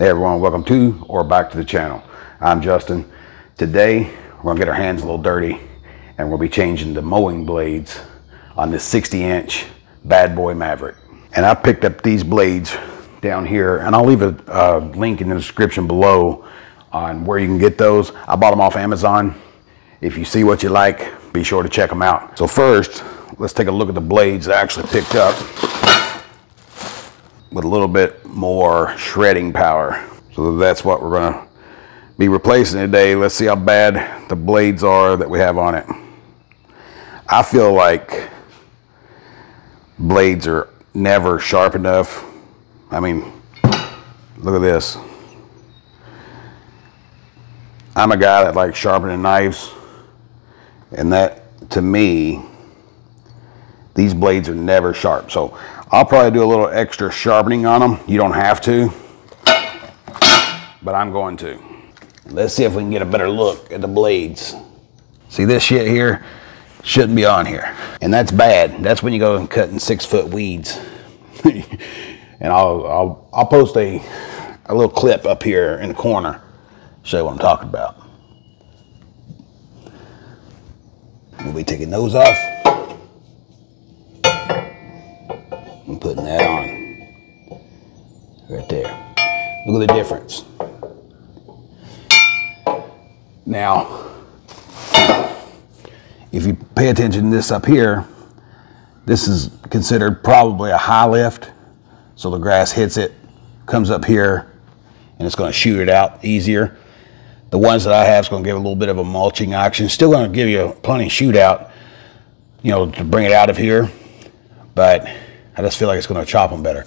Hey everyone, welcome to or back to the channel. I'm Justin. Today we're gonna get our hands a little dirty and we'll be changing the mowing blades on this 60-inch Bad Boy Maverick. And I picked up these blades down here, and I'll leave a link in the description below on where you can get those. I bought them off Amazon. If you see what you like, be sure to check them out. So first, let's take a look at the blades I actually picked up with a little bit more shredding power. So that's what we're gonna be replacing today. Let's see how bad the blades are that we have on it. I feel like blades are never sharp enough. I mean, look at this. I'm a guy that likes sharpening knives, and that, to me, these blades are never sharp. So I'll probably do a little extra sharpening on them. You don't have to, but I'm going to. Let's see if we can get a better look at the blades. See, this shit here shouldn't be on here, and that's bad. That's when you go and cutting 6-foot weeds. And I'll post a little clip up here in the corner, show you what I'm talking about. We'll be taking those off and putting that on right there. Look at the difference. Now, if you pay attention to this up here, this is considered probably a high lift. So the grass hits it, comes up here, and it's gonna shoot it out easier. The ones that I have is gonna give a little bit of a mulching action. Still gonna give you plenty of shoot out, you know, to bring it out of here, but I just feel like it's gonna chop them better.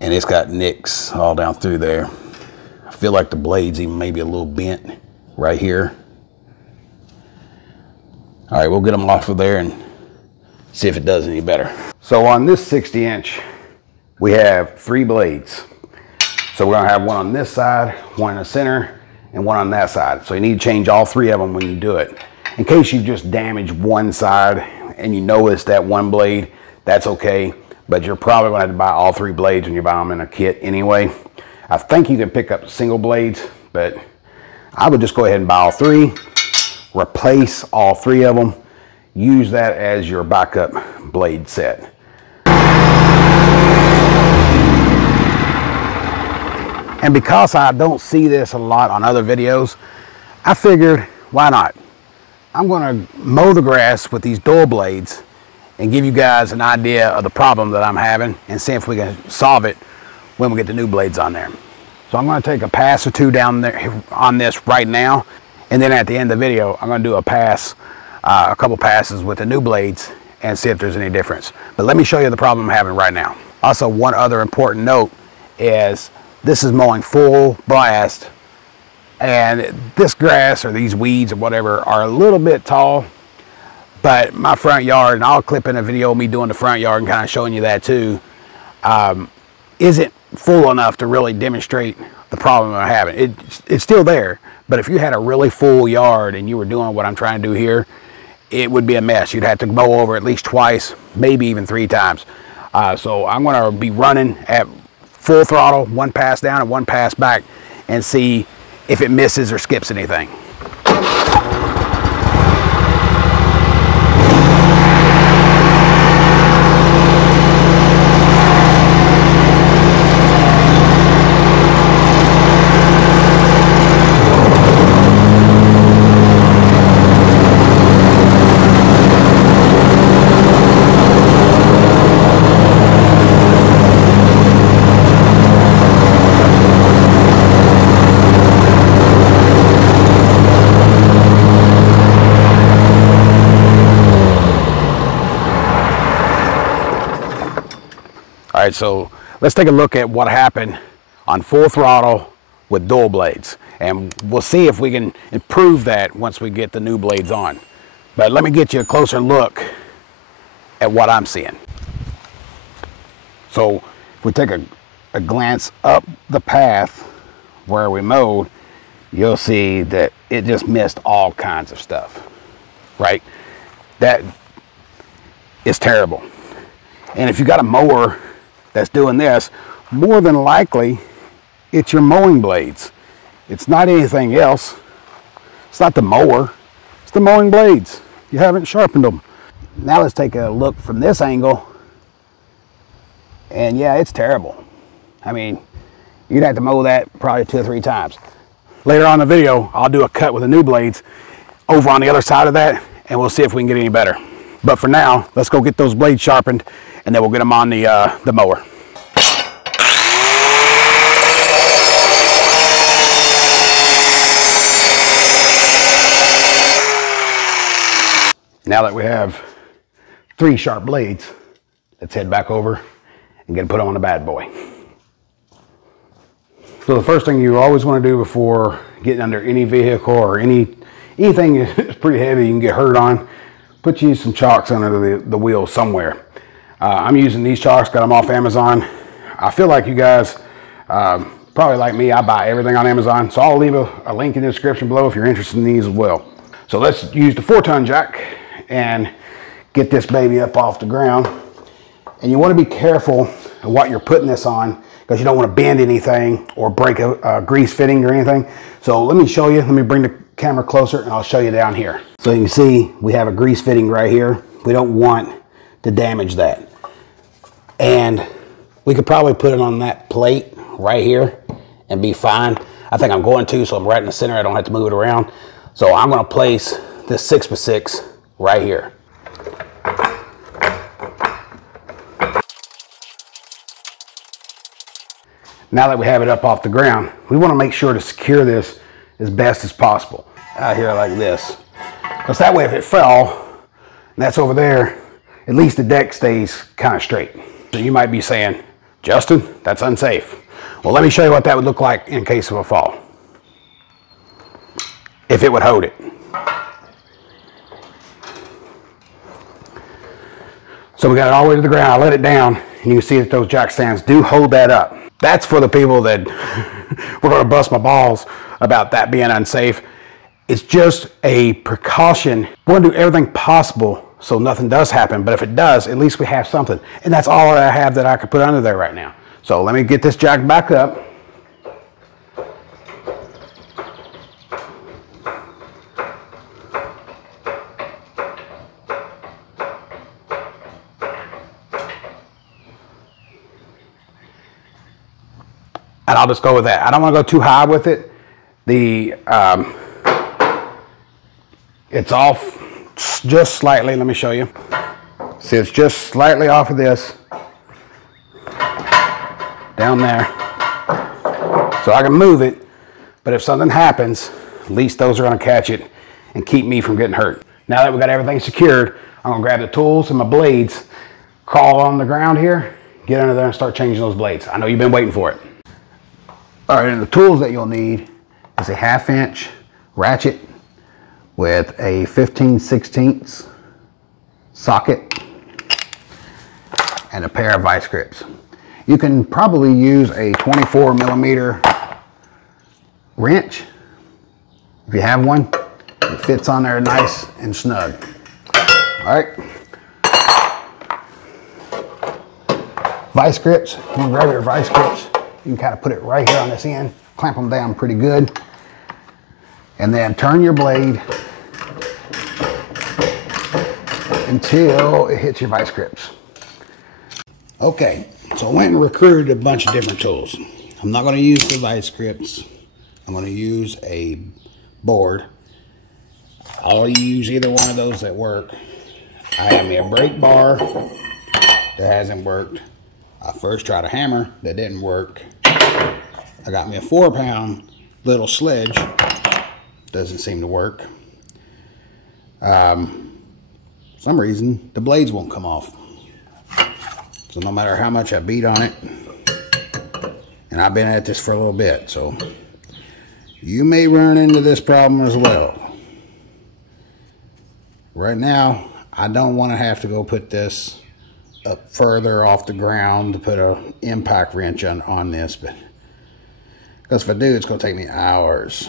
And it's got nicks all down through there. I feel like the blade's even maybe a little bent right here. All right, we'll get them off of there and see if it does any better. So on this 60-inch, we have 3 blades. So we're gonna have one on this side, one in the center, and one on that side. So you need to change all 3 of them when you do it. In case you just damage one side and you notice that one blade, that's okay, but you're probably gonna have to buy all 3 blades when you buy them in a kit anyway. I think you can pick up single blades, but I would just go ahead and buy all 3, replace all 3 of them, use that as your backup blade set. And because I don't see this a lot on other videos, I figured, why not? I'm gonna mow the grass with these dual blades and give you guys an idea of the problem that I'm having and see if we can solve it when we get the new blades on there. So I'm gonna take a pass or 2 down there on this right now, and then at the end of the video, I'm gonna do a couple passes with the new blades and see if there's any difference. But let me show you the problem I'm having right now. Also, one other important note is this is mowing full blast, and this grass or these weeds or whatever are a little bit tall, but my front yard, and I'll clip in a video of me doing the front yard and kind of showing you that too, isn't full enough to really demonstrate the problem I'm having. It's still there, but if you had a really full yard and you were doing what I'm trying to do here, it would be a mess. You'd have to mow over at least twice, maybe even 3 times. So I'm gonna be running at full throttle, 1 pass down and 1 pass back, and see if it misses or skips anything. All right, so let's take a look at what happened on full throttle with dual blades, and we'll see if we can improve that once we get the new blades on. But let me get you a closer look at what I'm seeing. So if we take a glance up the path where we mowed, you'll see that it just missed all kinds of stuff, right? That is terrible. And if you got a mower that's doing this, more than likely it's your mowing blades. It's not anything else. It's not the mower, it's the mowing blades. You haven't sharpened them. Now let's take a look from this angle. And yeah, it's terrible. I mean, you'd have to mow that probably 2 or 3 times. Later on in the video, I'll do a cut with the new blades over on the other side of that, and we'll see if we can get any better. But for now, let's go get those blades sharpened, and then we'll get them on the mower. Now that we have 3 sharp blades, let's head back over and get it put on the bad boy. So the first thing you always want to do before getting under any vehicle or anything that's pretty heavy you can get hurt on, put you some chocks under the wheel somewhere. I'm using these chocks, got them off Amazon. I feel like you guys, probably like me, I buy everything on Amazon. So I'll leave a link in the description below if you're interested in these as well. So let's use the 4-ton jack and get this baby up off the ground. And you want to be careful of what you're putting this on, because you don't want to bend anything or break a grease fitting or anything. So let me show you. Let me bring the camera closer and I'll show you down here. So you can see we have a grease fitting right here. We don't want to damage that. And we could probably put it on that plate right here and be fine. I think I'm going to, so I'm right in the center. I don't have to move it around. So I'm going to place this 6x6 right here. Now that we have it up off the ground, we want to make sure to secure this as best as possible out here like this. Because that way if it fell, and that's over there, at least the deck stays kind of straight. So you might be saying, Justin, that's unsafe. Well, let me show you what that would look like in case of a fall. If it would hold it. So we got it all the way to the ground. I let it down, and you can see that those jack stands do hold that up. That's for the people that we're going to bust my balls about that being unsafe. It's just a precaution. We're going to do everything possible so nothing does happen. But if it does, at least we have something. And that's all I have that I could put under there right now. So let me get this jack back up. And I'll just go with that. I don't want to go too high with it. It's off just slightly. Let me show you. See, it's just slightly off of this. Down there. So I can move it. But if something happens, at least those are going to catch it and keep me from getting hurt. Now that we got everything secured, I'm going to grab the tools and my blades, crawl on the ground here, get under there and start changing those blades. I know you've been waiting for it. All right, and the tools that you'll need is a 1/2-inch ratchet with a 15/16 socket and a pair of vice grips. You can probably use a 24mm wrench if you have one. It fits on there nice and snug. All right. Vice grips, you can grab your vice grips. You can kind of put it right here on this end, clamp them down pretty good, and then turn your blade until it hits your vice grips. Okay, so I went and recruited a bunch of different tools. I'm not going to use the vice grips. I'm going to use a board. I'll use either one of those that work. I have me a brake bar that hasn't worked. I first tried a hammer that didn't work. I got me a 4-pound little sledge. Doesn't seem to work. For some reason, the blades won't come off. So no matter how much I beat on it, and I've been at this for a little bit, so you may run into this problem as well. Right now, I don't want to have to go put this up further off the ground to put an impact wrench on this, but because if I do, it's going to take me hours.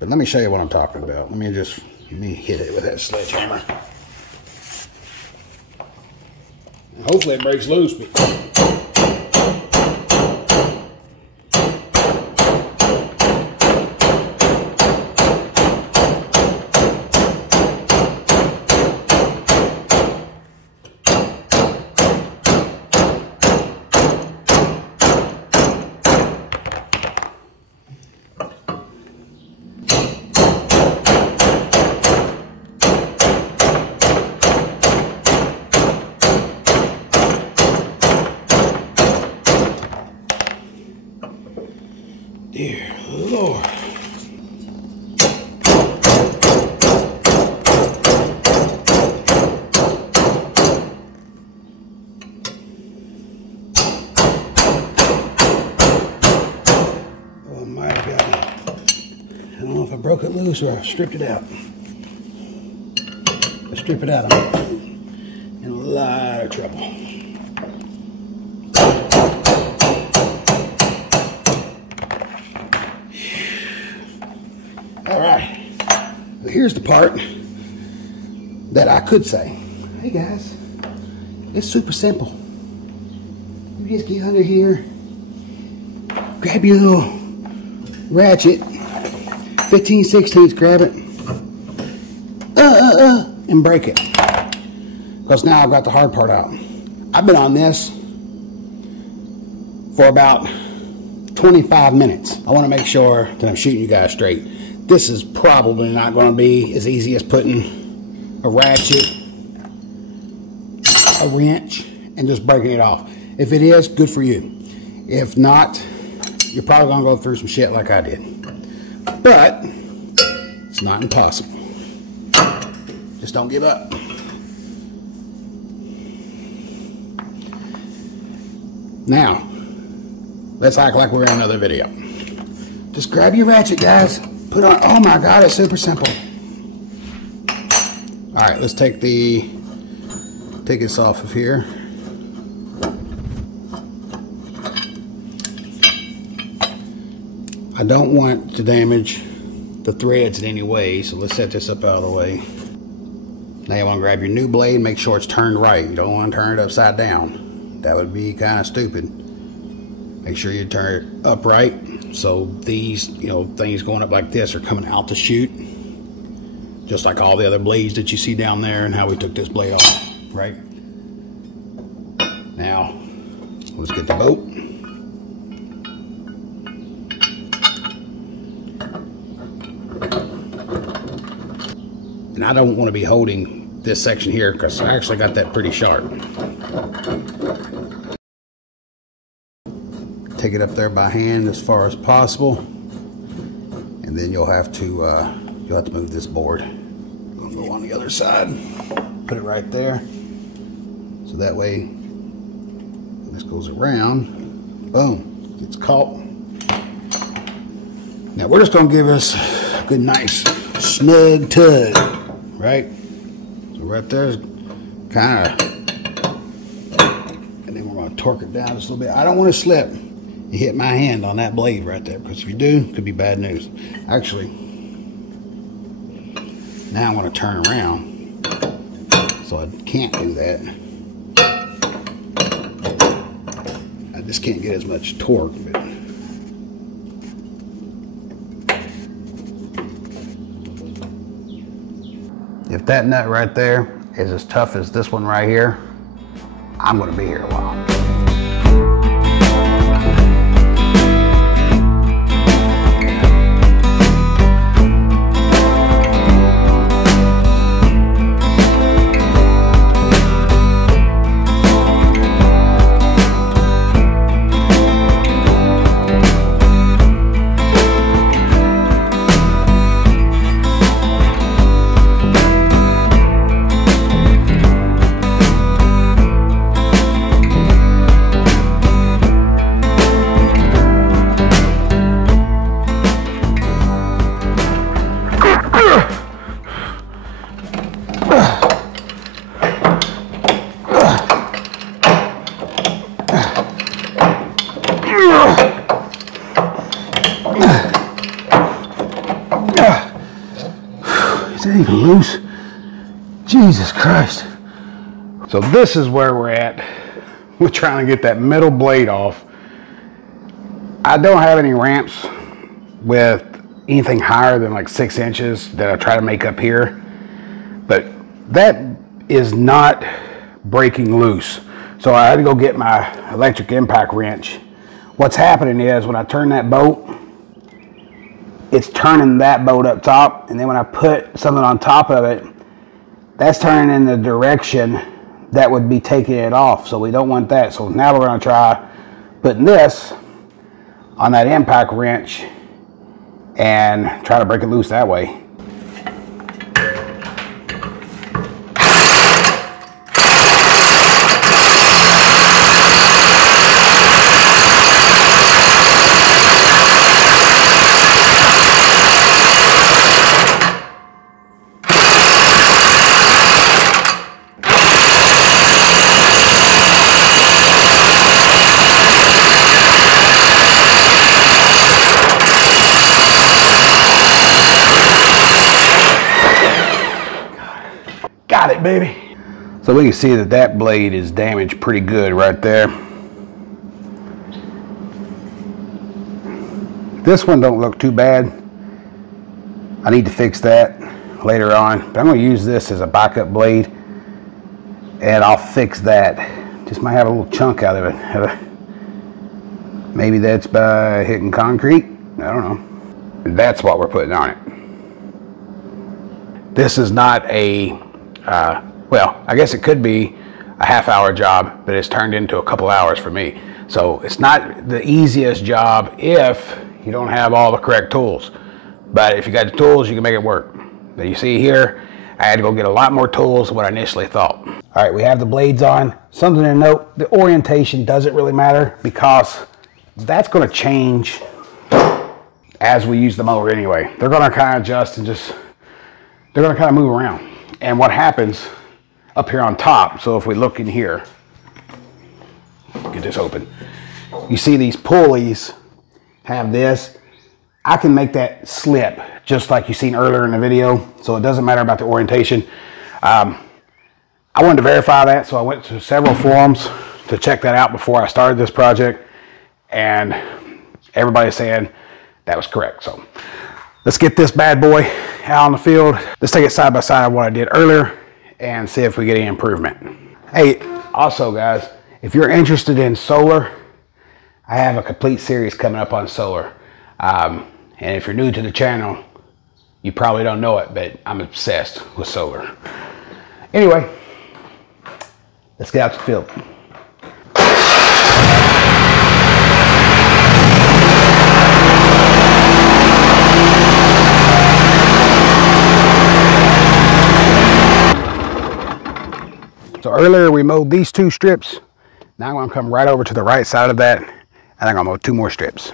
But let me show you what I'm talking about. Let me hit it with that sledgehammer. Hopefully it breaks loose, but Dear Lord. Oh my God. I don't know if I broke it loose or I stripped it out. If I strip it out, I'm in a lot of trouble. All right, well, here's the part that I could say, hey guys, it's super simple. You just get under here, grab your little ratchet, 15/16, grab it, and break it. Because now I've got the hard part out. I've been on this for about 25 minutes. I want to make sure that I'm shooting you guys straight. This is probably not going to be as easy as putting a ratchet, a wrench, and just breaking it off. If it is, good for you. If not, you're probably going to go through some shit like I did. But it's not impossible. Just don't give up. Now, let's act like we're in another video. Just grab your ratchet, guys. Put on, oh my God, it's super simple. All right, let's take this off of here. I don't want to damage the threads in any way, so let's set this up out of the way. Now you want to grab your new blade, make sure it's turned right. You don't want to turn it upside down. That would be kind of stupid. Make sure you turn it upright. So these, things going up like this are coming out the chute, just like all the other blades that you see down there and how we took this blade off, right? Now, let's get the boat. And I don't want to be holding this section here because I actually got that pretty sharp. Take it up there by hand as far as possible, and then you'll have to move this board. I'll go on the other side, put it right there, so that way when this goes around, boom, it's caught. Now we're just going to give us a good nice snug tug, right? So right there's kind of, and then we're going to torque it down just a little bit. I don't want to slip. You hit my hand on that blade right there, because if you do, it could be bad news. Actually, now I want to turn around, so I can't do that. I just can't get as much torque. But if that nut right there is as tough as this one right here, I'm going to be here a while. Is that even loose? Jesus Christ. So this is where we're at. We're trying to get that middle blade off. I don't have any ramps with anything higher than like 6 inches that I try to make up here, but that is not breaking loose. So I had to go get my electric impact wrench. What's happening is when I turn that boat, it's turning that boat up top, and then when I put something on top of it, that's turning in the direction that would be taking it off. So we don't want that. So now we're going to try putting this on that impact wrench and try to break it loose that way. Got it, baby. So we can see that that blade is damaged pretty good right there. This one don't look too bad. I need to fix that later on, but I'm going to use this as a backup blade and I'll fix that. Just might have a little chunk out of it. Maybe that's by hitting concrete. I don't know. And that's what we're putting on it. This is not a well, I guess it could be a half-hour job, but it's turned into a couple hours for me. So it's not the easiest job if you don't have all the correct tools. But if you got the tools, you can make it work. But you see here, I had to go get a lot more tools than what I initially thought. All right, we have the blades on. Something to note, the orientation doesn't really matter because that's going to change as we use the mower anyway. They're going to kind of adjust and they're going to kind of move around. And what happens up here on top, so if we look in here, get this open, you see these pulleys have this. I can make that slip just like you seen earlier in the video, so it doesn't matter about the orientation. I wanted to verify that, so I went to several forums to check that out before I started this project, and everybody's saying that was correct. So let's get this bad boy out on the field. Let's take it side by side of what I did earlier and see if we get any improvement. Hey, also guys, if you're interested in solar, I have a complete series coming up on solar. And if you're new to the channel, you probably don't know it, but I'm obsessed with solar. Anyway, let's get out to the field. So earlier we mowed these 2 strips. Now I'm going to come right over to the right side of that and I'm going to mow 2 more strips.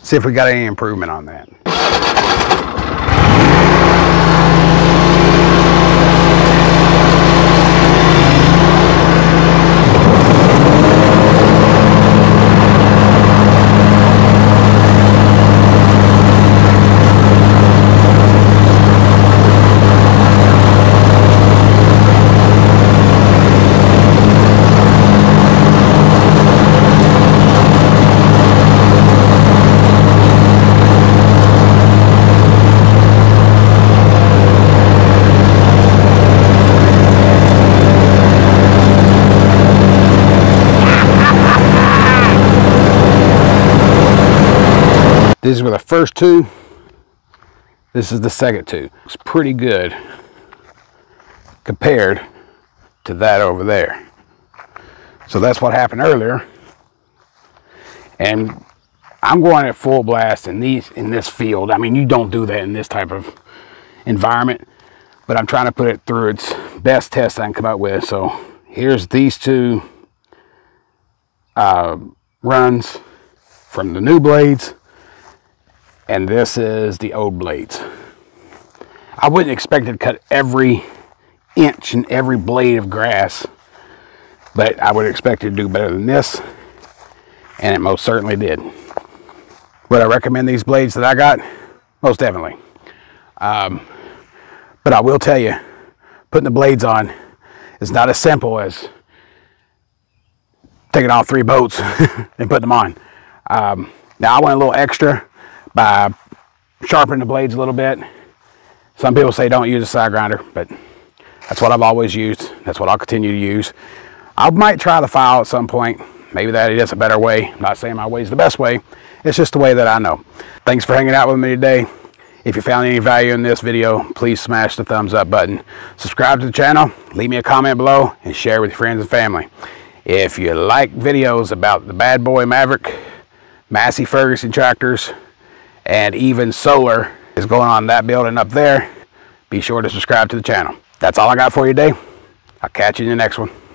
See if we got any improvement on that. These were the first 2. This is the second 2. It's pretty good compared to that over there. So that's what happened earlier. And I'm going at full blast in this field. I mean, you don't do that in this type of environment, but I'm trying to put it through its best test I can come up with. So here's these 2 runs from the new blades. And this is the old blades. I wouldn't expect it to cut every inch and every blade of grass, but I would expect it to do better than this, and it most certainly did. Would I recommend these blades that I got? Most definitely. But I will tell you, putting the blades on is not as simple as taking off 3 bolts and putting them on. Now I went a little extra by sharpening the blades a little bit. Some people say don't use a side grinder, but that's what I've always used. That's what I'll continue to use. I might try the file at some point. Maybe that is a better way. I'm not saying my way is the best way. It's just the way that I know. Thanks for hanging out with me today. If you found any value in this video, please smash the thumbs up button. Subscribe to the channel, leave me a comment below, and share with your friends and family. If you like videos about the Bad Boy Maverick, Massey Ferguson tractors, and even solar is going on in that building up there. Be sure to subscribe to the channel. That's all I got for you today. I'll catch you in the next one.